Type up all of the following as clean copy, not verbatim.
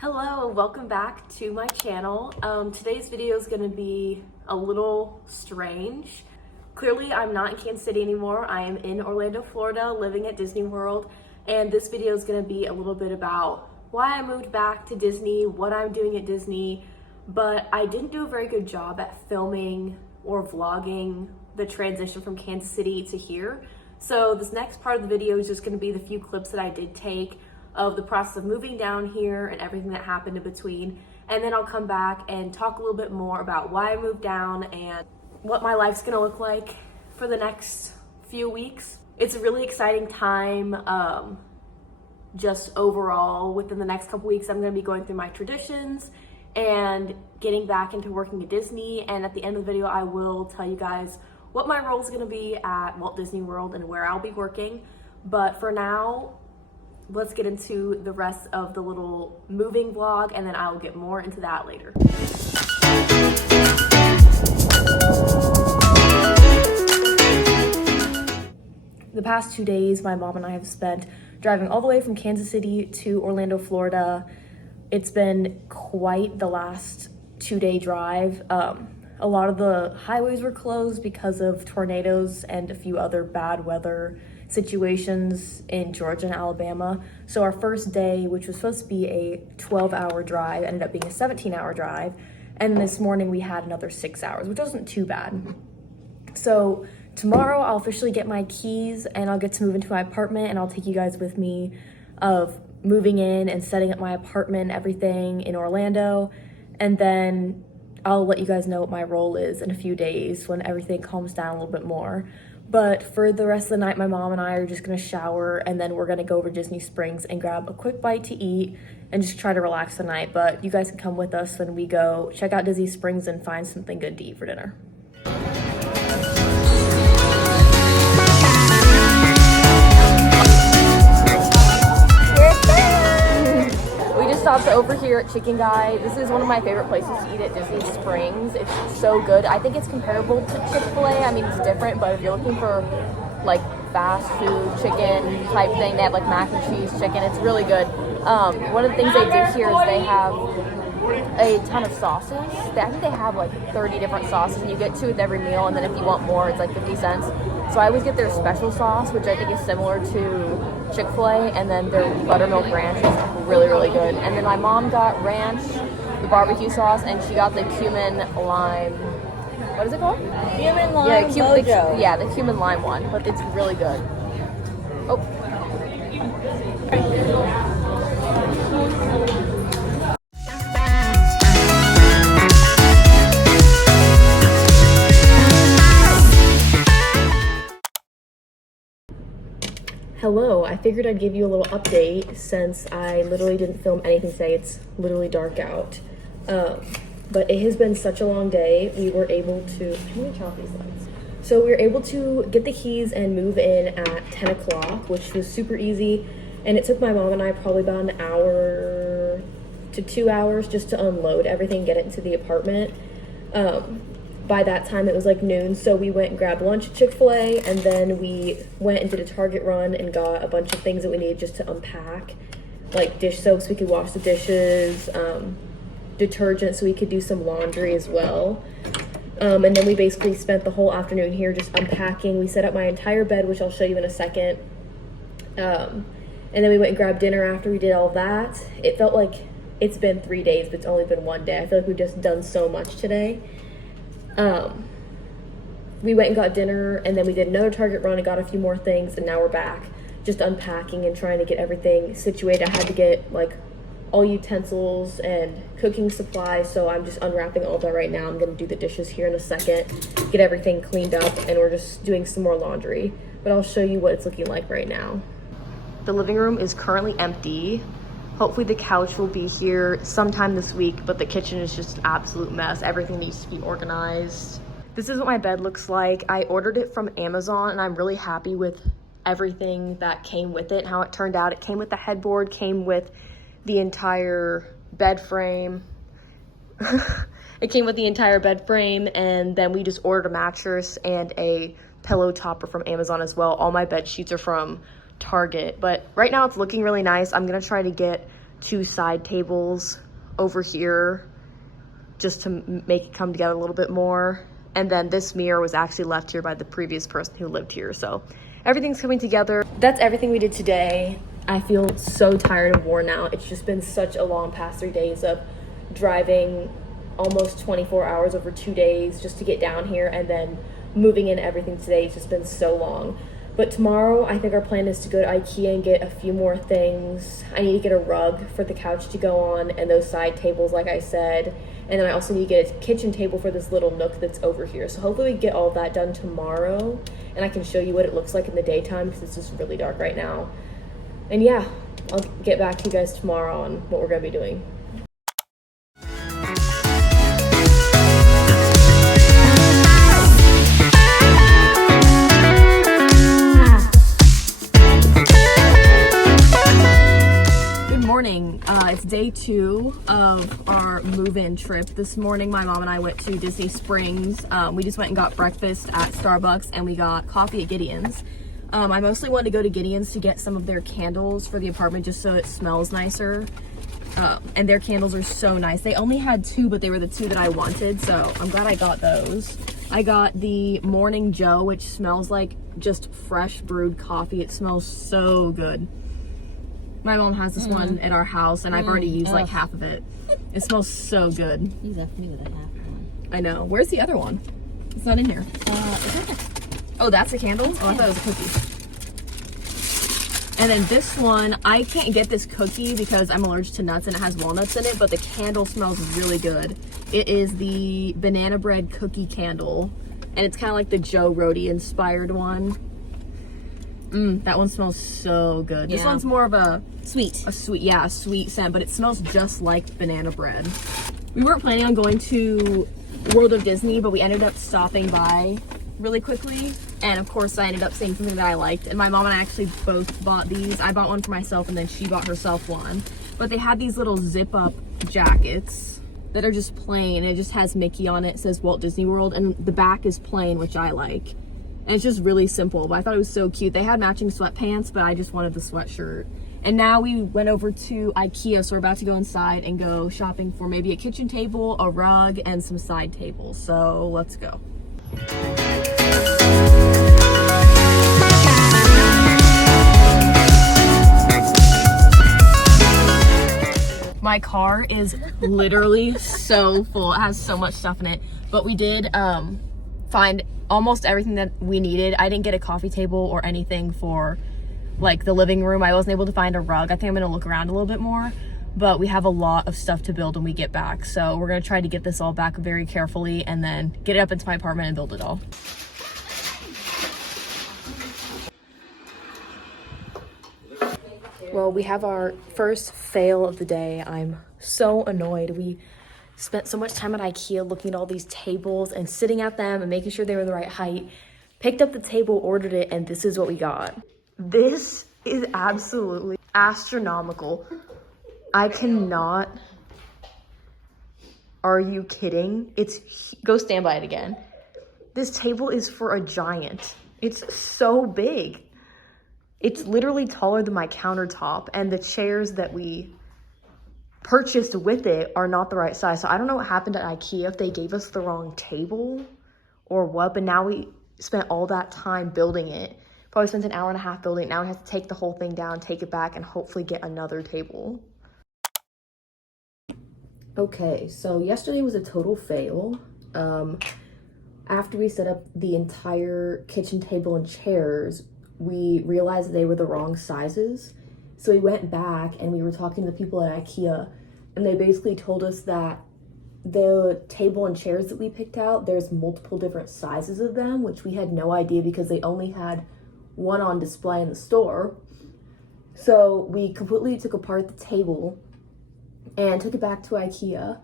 Hello, welcome back to my channel. Today's video is going to be a little strange. Clearly, I'm not in Kansas City anymore. I am in Orlando, Florida, living at Disney World, and this video is going to be a little bit about why I moved back to Disney, what I'm doing at Disney, but I didn't do a very good job at filming or vlogging the transition from Kansas City to here. So this next part of the video is just going to be the few clips that I did take of the process of moving down here and everything that happened in between. And then I'll come back and talk a little bit more about why I moved down and what my life's gonna look like for the next few weeks. It's a really exciting time, just overall. Within the next couple weeks, I'm gonna be going through my traditions and getting back into working at Disney. And at the end of the video, I will tell you guys what my role is gonna be at Walt Disney World and where I'll be working. But for now, let's get into the rest of the little moving vlog, and then I'll get more into that later. The past 2 days, my mom and I have spent driving all the way from Kansas City to Orlando, Florida. It's been quite the last 2-day drive. A lot of the highways were closed because of tornadoes and a few other bad weather situations in Georgia and Alabama. So our first day, which was supposed to be a 12-hour drive, ended up being a 17-hour drive. And this morning we had another 6 hours, which wasn't too bad. So tomorrow I'll officially get my keys and I'll get to move into my apartment, and I'll take you guys with me of moving in and setting up my apartment and everything in Orlando. And then I'll let you guys know what my role is in a few days when everything calms down a little bit more. But for the rest of the night, my mom and I are just gonna shower, and then we're gonna go over Disney Springs and grab a quick bite to eat and just try to relax the night. But you guys can come with us when we go check out Disney Springs and find something good to eat for dinner. Stopped over here at Chicken Guy. This is one of my favorite places to eat at Disney Springs. It's so good. I think it's comparable to Chick-fil-A. I mean, it's different, but if you're looking for like fast food chicken type thing, they have like mac and cheese chicken. It's really good. One of the things they do here is they have a ton of sauces. I think they have like 30 different sauces, and you get two with every meal, and then if you want more, it's like 50 cents. So I always get their special sauce, which I think is similar to Chick-fil-A, and then their buttermilk ranch is really, really good. And then my mom got ranch, the barbecue sauce, and she got the cumin lime. What is it called? Cumin lime mojo. Yeah, the cumin lime one, but it's really good. Oh. Hello, I figured I'd give you a little update since I literally didn't film anything today. It's literally dark out. But it has been such a long day. We were able to, let me turn off these lights. So we were able to get the keys and move in at 10 o'clock, which was super easy. And it took my mom and I probably about an hour to 2 hours just to unload everything, get it into the apartment. By that time it was like noon, so we went and grabbed lunch at Chick-fil-A, and then we went and did a Target run and got a bunch of things that we needed just to unpack, like dish soap so we could wash the dishes, detergent so we could do some laundry as well. And then we basically spent the whole afternoon here just unpacking. We set up my entire bed, which I'll show you in a second. And then we went and grabbed dinner after we did all that. It felt like it's been 3 days, but it's only been one day. I feel like we've just done so much today. We went and got dinner, and then we did another Target run and got a few more things, and now we're back just unpacking and trying to get everything situated. I had to get like all utensils and cooking supplies, so I'm just unwrapping all that right now. I'm gonna do the dishes here in a second, get everything cleaned up, and we're just doing some more laundry, but I'll show you what it's looking like right now. The living room is currently empty. Hopefully the couch will be here sometime this week, but the kitchen is just an absolute mess. Everything needs to be organized. This is what my bed looks like. I ordered it from Amazon, and I'm really happy with everything that came with it, how it turned out. It came with the headboard, came with the entire bed frame. It came with the entire bed frame, and then we just ordered a mattress and a pillow topper from Amazon as well. All my bed sheets are from Target, but right now it's looking really nice. I'm gonna try to get 2 side tables over here just to make it come together a little bit more. And then this mirror was actually left here by the previous person who lived here. So everything's coming together. That's everything we did today. I feel so tired and worn out. It's just been such a long past 3 days of driving almost 24 hours over 2 days just to get down here, and then moving in everything today. It's just been so long. But tomorrow, I think our plan is to go to IKEA and get a few more things. I need to get a rug for the couch to go on and those side tables, like I said. And then I also need to get a kitchen table for this little nook that's over here. So hopefully we get all of that done tomorrow, and I can show you what it looks like in the daytime because it's just really dark right now. And yeah, I'll get back to you guys tomorrow on what we're gonna be doing. It's day 2 of our move-in trip. This morning, my mom and I went to Disney Springs. We just went and got breakfast at Starbucks, and we got coffee at Gideon's. I mostly wanted to go to Gideon's to get some of their candles for the apartment just so it smells nicer. And their candles are so nice. They only had 2, but they were the 2 that I wanted, so I'm glad I got those. I got the Morning Joe, which smells like just fresh brewed coffee. It smells so good. My mom has this one at our house, and I've already used like half of it. It smells so good. You left me with a half one. I know. Where's the other one? It's not in here. Oh, that's a candle? Oh, I thought it was a cookie. And then this one, I can't get this cookie because I'm allergic to nuts and it has walnuts in it, but the candle smells really good. It is the banana bread cookie candle, and it's kind of like the Joe Rohde inspired one. That one smells so good. Yeah. This one's more of a sweet scent, but it smells just like banana bread. We weren't planning on going to World of Disney, but we ended up stopping by really quickly. And of course, I ended up seeing something that I liked. And my mom and I actually both bought these. I bought one for myself, and then she bought herself one. But they had these little zip-up jackets that are just plain. It just has Mickey on it. It says Walt Disney World, and the back is plain, which I like. And it's just really simple, but I thought it was so cute. They had matching sweatpants, but I just wanted the sweatshirt. And now we went over to IKEA, so we're about to go inside and go shopping for maybe a kitchen table, a rug, and some side tables. So let's go. My car is literally so full. It has so much stuff in it, but we did find almost everything that we needed. I didn't get a coffee table or anything for like the living room. I wasn't able to find a rug. I think I'm gonna look around a little bit more, but we have a lot of stuff to build when we get back. So we're gonna try to get this all back very carefully and then get it up into my apartment and build it all. Well, we have our first fail of the day. I'm so annoyed. We spent so much time at IKEA looking at all these tables and sitting at them and making sure they were the right height. Picked up the table, ordered it, and this is what we got. This is absolutely astronomical. I cannot. Are you kidding? Go stand by it again. This table is for a giant. It's so big. It's literally taller than my countertop, and the chairs that we purchased with it are not the right size. So I don't know what happened at IKEA, if they gave us the wrong table or what, but now we spent all that time building it. Probably spent an hour and a half building it. Now we have to take the whole thing down, take it back, and hopefully get another table. Okay, so yesterday was a total fail. After we set up the entire kitchen table and chairs, we realized they were the wrong sizes. So we went back and we were talking to the people at IKEA, and they basically told us that the table and chairs that we picked out, there's multiple different sizes of them, which we had no idea because they only had one on display in the store. So we completely took apart the table and took it back to IKEA,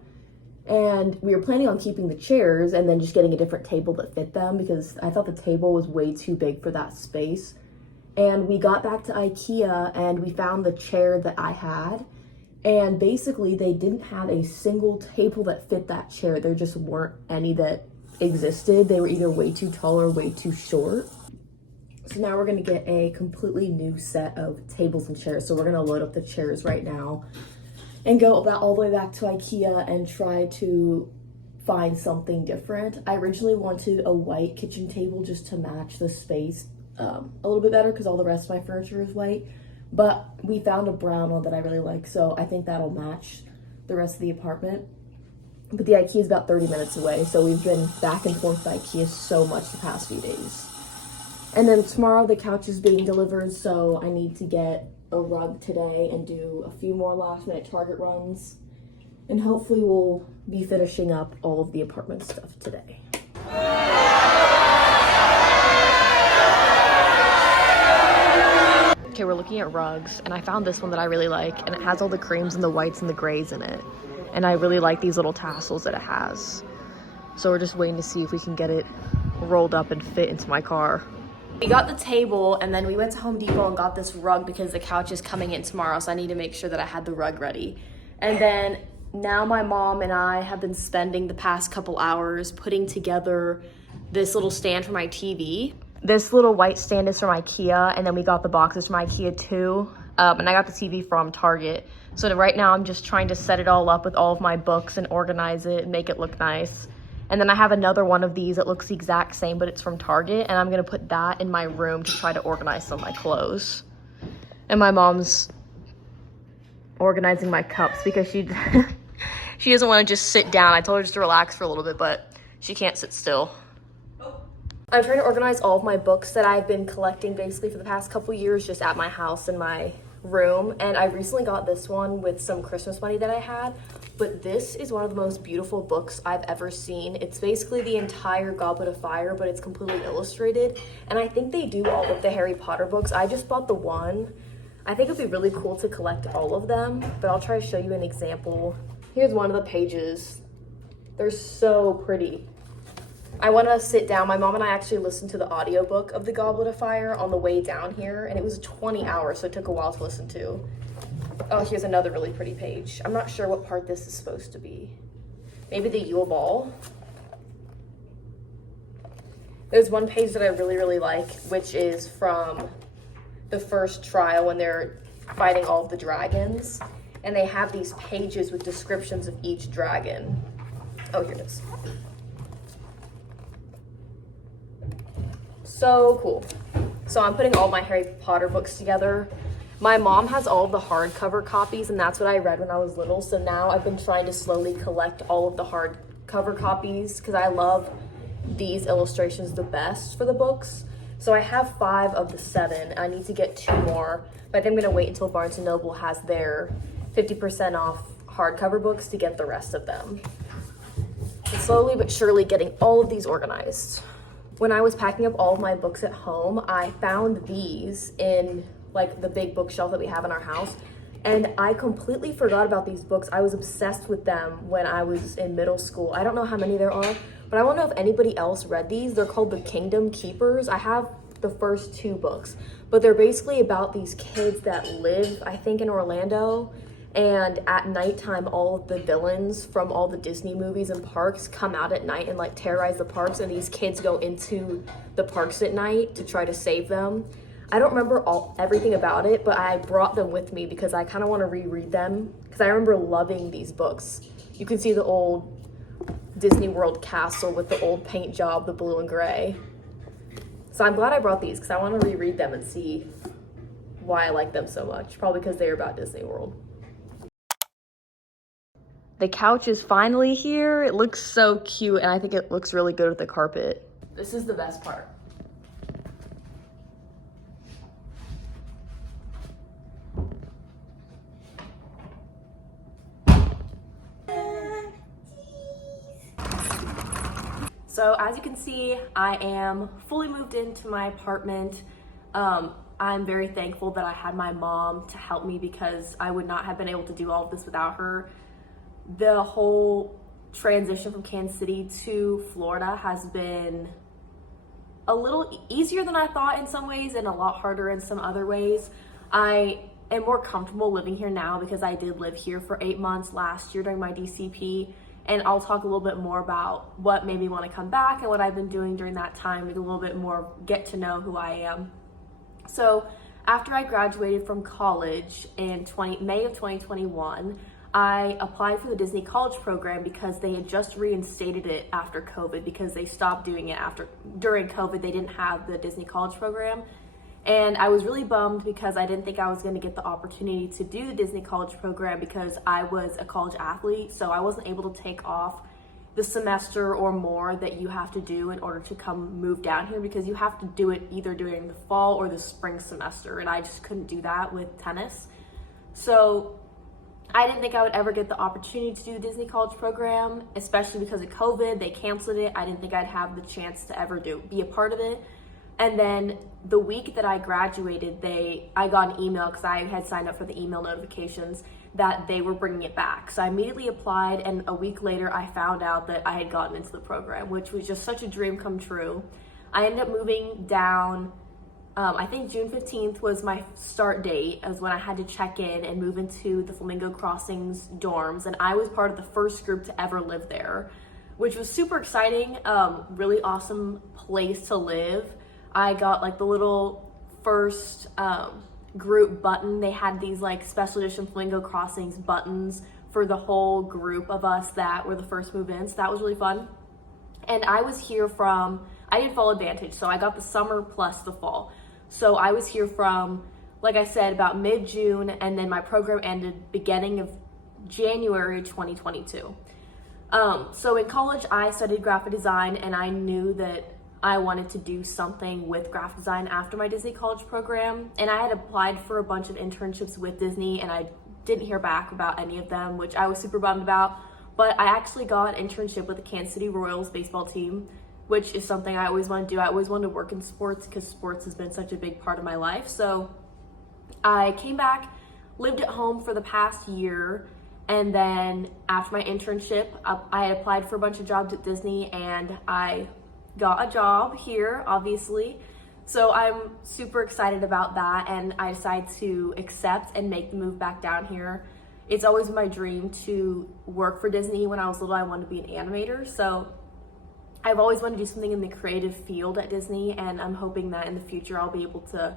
and we were planning on keeping the chairs and then just getting a different table that fit them because I thought the table was way too big for that space. And we got back to IKEA and we found the chair that I had, and basically they didn't have a single table that fit that chair. There just weren't any that existed. They were either way too tall or way too short. So now we're gonna get a completely new set of tables and chairs. So we're gonna load up the chairs right now. and go all the way back to IKEA and try to find something different. I originally wanted a white kitchen table just to match the space a little bit better because all the rest of my furniture is white, but we found a brown one that I really like, so I think that'll match the rest of the apartment. But the IKEA is about 30 minutes away, so we've been back and forth to IKEA so much the past few days. And then tomorrow the couch is being delivered, so I need to get a rug today and do a few more last minute Target runs. And hopefully we'll be finishing up all of the apartment stuff today. Okay, we're looking at rugs, and I found this one that I really like, and it has all the creams and the whites and the grays in it. And I really like these little tassels that it has. So we're just waiting to see if we can get it rolled up and fit into my car. We got the table, and then we went to Home Depot and got this rug because the couch is coming in tomorrow, so I need to make sure that I had the rug ready. And then now my mom and I have been spending the past couple hours putting together this little stand for my TV. This little white stand is from IKEA, and then we got the boxes from IKEA too. And I got the TV from Target. So right now I'm just trying to set it all up with all of my books and organize it and make it look nice. And then I have another one of these that looks the exact same, but it's from Target, and I'm gonna put that in my room to try to organize some of my clothes. And my mom's organizing my cups because she she doesn't want to just sit down. I told her just to relax for a little bit, but she can't sit still. I'm trying to organize all of my books that I've been collecting basically for the past couple years just at my house in my room. And I recently got this one with some Christmas money that I had, but this is one of the most beautiful books I've ever seen. It's basically the entire Goblet of Fire, but it's completely illustrated. And I think they do all of the Harry Potter books. I just bought the one. I think it'd be really cool to collect all of them, but I'll try to show you an example. Here's one of the pages. They're so pretty. I want to sit down. My mom and I actually listened to the audiobook of the Goblet of Fire on the way down here, and it was 20 hours, so it took a while to listen to. Oh, here's another really pretty page. I'm not sure what part this is supposed to be. Maybe the Yule Ball. There's one page that I really, really like, which is from the first trial when they're fighting all of the dragons. And they have these pages with descriptions of each dragon. Oh, here it is. So cool. So I'm putting all my Harry Potter books together. My mom has all of the hardcover copies, and that's what I read when I was little. So now I've been trying to slowly collect all of the hardcover copies because I love these illustrations the best for the books. So I have 5 of the 7. I need to get 2 more, but I think I'm gonna wait until Barnes & Noble has their 50% off hardcover books to get the rest of them. And slowly but surely getting all of these organized. When I was packing up all of my books at home, I found these in like the big bookshelf that we have in our house. And I completely forgot about these books. I was obsessed with them when I was in middle school. I don't know how many there are, but I want to know if anybody else read these. They're called The Kingdom Keepers. I have the first 2 books, but they're basically about these kids that live, I think, in Orlando. And at nighttime, all of the villains from all the Disney movies and parks come out at night and like terrorize the parks. And these kids go into the parks at night to try to save them. I don't remember everything about it, but I brought them with me because I kind of want to reread them because I remember loving these books. You can see the old Disney World castle with the old paint job, the blue and gray. So I'm glad I brought these because I want to reread them and see why I like them so much. Probably because they're about Disney World. The couch is finally here. It looks so cute, and I think it looks really good with the carpet. This is the best part. So as you can see, I am fully moved into my apartment. I'm very thankful that I had my mom to help me because I would not have been able to do all of this without her. The whole transition from Kansas City to Florida has been a little easier than I thought in some ways and a lot harder in some other ways. I am more comfortable living here now because I did live here for 8 months last year during my DCP. And I'll talk a little bit more about what made me want to come back and what I've been doing during that time to a little bit more get to know who I am. So after I graduated from college in May of 2021, I applied for the Disney College program because they had just reinstated it after COVID, because they stopped doing it during COVID. They didn't have the Disney College program. And I was really bummed because I didn't think I was going to get the opportunity to do the Disney College program because I was a college athlete. So I wasn't able to take off the semester or more that you have to do in order to move down here, because you have to do it either during the fall or the spring semester. And I just couldn't do that with tennis. So I didn't think I would ever get the opportunity to do the Disney College program, especially because of COVID. They canceled it. I didn't think I'd have the chance to ever be a part of it. And then the week that I graduated, I got an email, because I had signed up for the email notifications, that they were bringing it back. So I immediately applied, and a week later I found out that I had gotten into the program, which was just such a dream come true. I ended up moving down, I think June 15th was my start date, as when I had to check in and move into the Flamingo Crossings dorms, and I was part of the first group to ever live there, which was super exciting, really awesome place to live. I got like the little first group button. They had these like special edition Flamingo Crossings buttons for the whole group of us that were the first move in. So that was really fun. And I was here I did fall advantage. So I got the summer plus the fall. So I was here from, like I said, about mid-June, and then my program ended beginning of January 2022. So in college, I studied graphic design, and I knew that I wanted to do something with graphic design after my Disney College program. And I had applied for a bunch of internships with Disney, and I didn't hear back about any of them, which I was super bummed about. But I actually got an internship with the Kansas City Royals baseball team, which is something I always want to do. I always wanted to work in sports because sports has been such a big part of my life. So I came back, lived at home for the past year, and then after my internship, I had applied for a bunch of jobs at Disney, and I got a job here, obviously. So I'm super excited about that, and I decided to accept and make the move back down here. It's always my dream to work for Disney. When I was little, I wanted to be an animator, so I've always wanted to do something in the creative field at Disney, and I'm hoping that in the future I'll be able to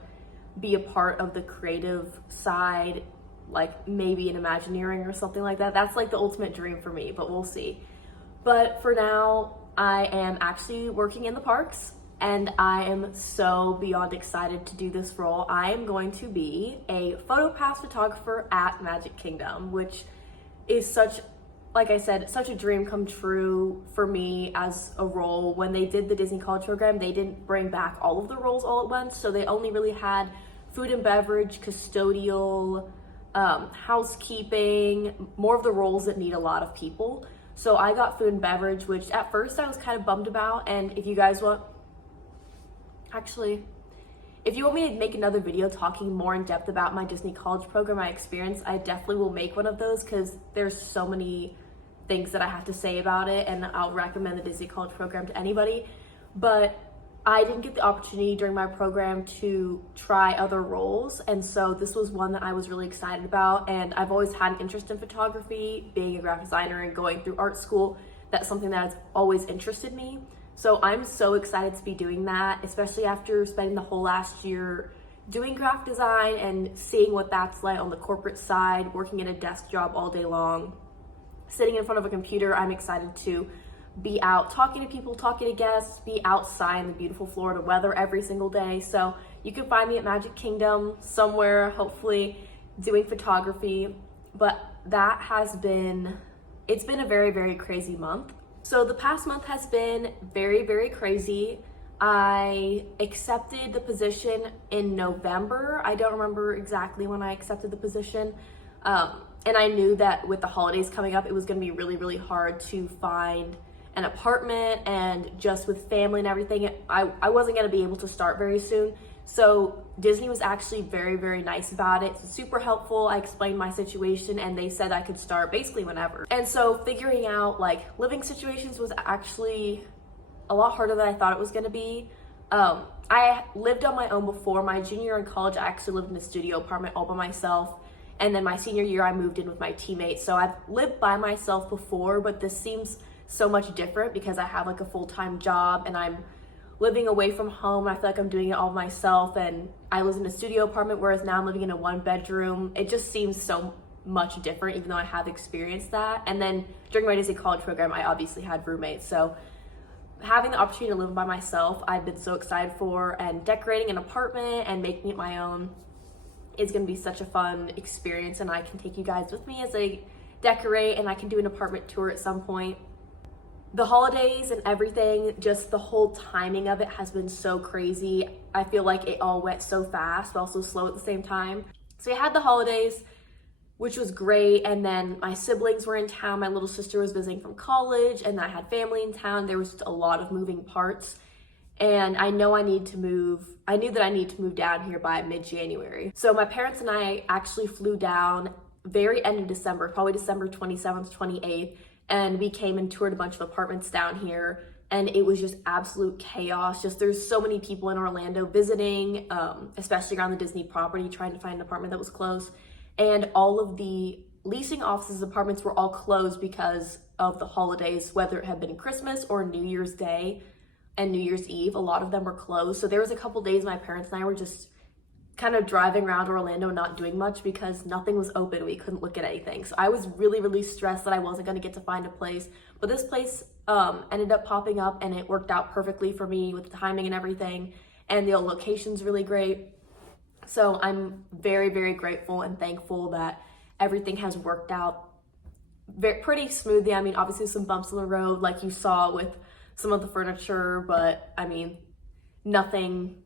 be a part of the creative side, like maybe in Imagineering or something like that. That's like the ultimate dream for me, but we'll see. But for now, I am actually working in the parks, and I am so beyond excited to do this role. I am going to be a photo pass photographer at Magic Kingdom, which is such, like I said, such a dream come true for me as a role. When they did the Disney College program, they didn't bring back all of the roles all at once, so they only really had food and beverage, custodial, housekeeping, more of the roles that need a lot of people. So I got food and beverage, which at first I was kind of bummed about. And if you guys want, if you want me to make another video talking more in depth about my Disney College program, my experience, I definitely will make one of those, because there's so many things that I have to say about it, and I'll recommend the Disney College program to anybody. But I didn't get the opportunity during my program to try other roles, and so this was one that I was really excited about. And I've always had an interest in photography, being a graphic designer and going through art school. That's something that has always interested me. So I'm so excited to be doing that, especially after spending the whole last year doing graphic design and seeing what that's like on the corporate side, working at a desk job all day long, sitting in front of a computer. I'm excited to be out talking to people, talking to guests, be outside in the beautiful Florida weather every single day. So you can find me at Magic Kingdom somewhere, hopefully doing photography. But that it's been a very, very crazy month. So the past month has been very, very crazy. I accepted the position in November. I don't remember exactly when I accepted the position. And I knew that with the holidays coming up, it was going to be really, really hard to find an apartment, and just with family and everything, I wasn't going to be able to start very soon. So Disney was actually very, very nice about it. Super helpful. I explained my situation, and they said I could start basically whenever. And so figuring out like living situations was actually a lot harder than I thought it was going to be. I lived on my own before. My junior year in college, I actually lived in a studio apartment all by myself. And then my senior year, I moved in with my teammates. So I've lived by myself before, but this seems so much different because I have like a full-time job and I'm living away from home. I feel like I'm doing it all myself, and I lived in a studio apartment, whereas now I'm living in a 1-bedroom. It just seems so much different, even though I have experienced that. And then during my Disney college program, I obviously had roommates. So having the opportunity to live by myself, I've been so excited for, and decorating an apartment and making it my own is gonna be such a fun experience. And I can take you guys with me as I decorate, and I can do an apartment tour at some point. The holidays and everything, just the whole timing of it has been so crazy. I feel like it all went so fast, but also slow at the same time. So I had the holidays, which was great. And then my siblings were in town. My little sister was visiting from college, and I had family in town. There was just a lot of moving parts. And I know I need to move. I knew that I need to move down here by mid-January. So my parents and I actually flew down very end of December, probably December 27th, 28th. And we came and toured a bunch of apartments down here, and it was just absolute chaos. Just there's so many people in Orlando visiting, especially around the Disney property, trying to find an apartment that was close. And all of the leasing offices' apartments were all closed because of the holidays, whether it had been Christmas or New Year's Day and New Year's Eve. A lot of them were closed. So there was a couple days my parents and I were just kind of driving around Orlando, not doing much because nothing was open. We couldn't look at anything. So I was really, really stressed that I wasn't going to get to find a place. But this place ended up popping up, and it worked out perfectly for me with the timing and everything. And the location's really great. So I'm very, very grateful and thankful that everything has worked out pretty smoothly. I mean, obviously some bumps in the road like you saw with some of the furniture, but I mean, nothing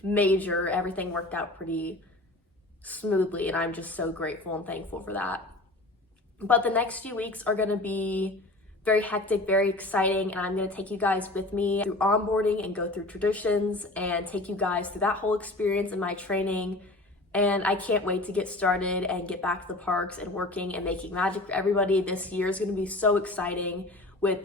major. Everything worked out pretty smoothly, and I'm just so grateful and thankful for that. But the next few weeks are going to be very hectic, very exciting, and I'm going to take you guys with me through onboarding and go through traditions and take you guys through that whole experience and my training. And I can't wait to get started and get back to the parks and working and making magic for everybody. This year is going to be so exciting with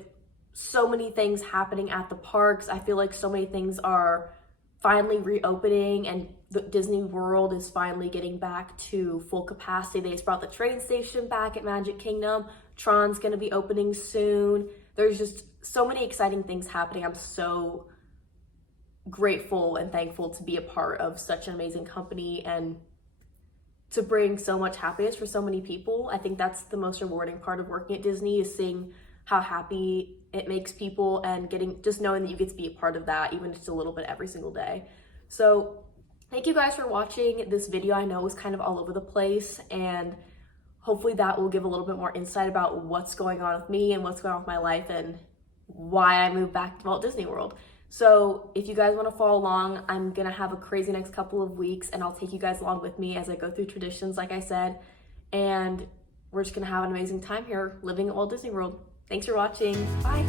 so many things happening at the parks. I feel like so many things are finally reopening, and the Disney World is finally getting back to full capacity. They just brought the train station back at Magic Kingdom. Tron's gonna be opening soon. There's just so many exciting things happening. I'm so grateful and thankful to be a part of such an amazing company and to bring so much happiness for so many people. I think that's the most rewarding part of working at Disney, is seeing how happy it makes people and just knowing that you get to be a part of that, even just a little bit every single day. So thank you guys for watching this video. I know it was kind of all over the place, and hopefully that will give a little bit more insight about what's going on with me and what's going on with my life and why I moved back to Walt Disney World. So if you guys want to follow along, I'm going to have a crazy next couple of weeks, and I'll take you guys along with me as I go through traditions, like I said, and we're just going to have an amazing time here living at Walt Disney World. Thanks for watching. Bye.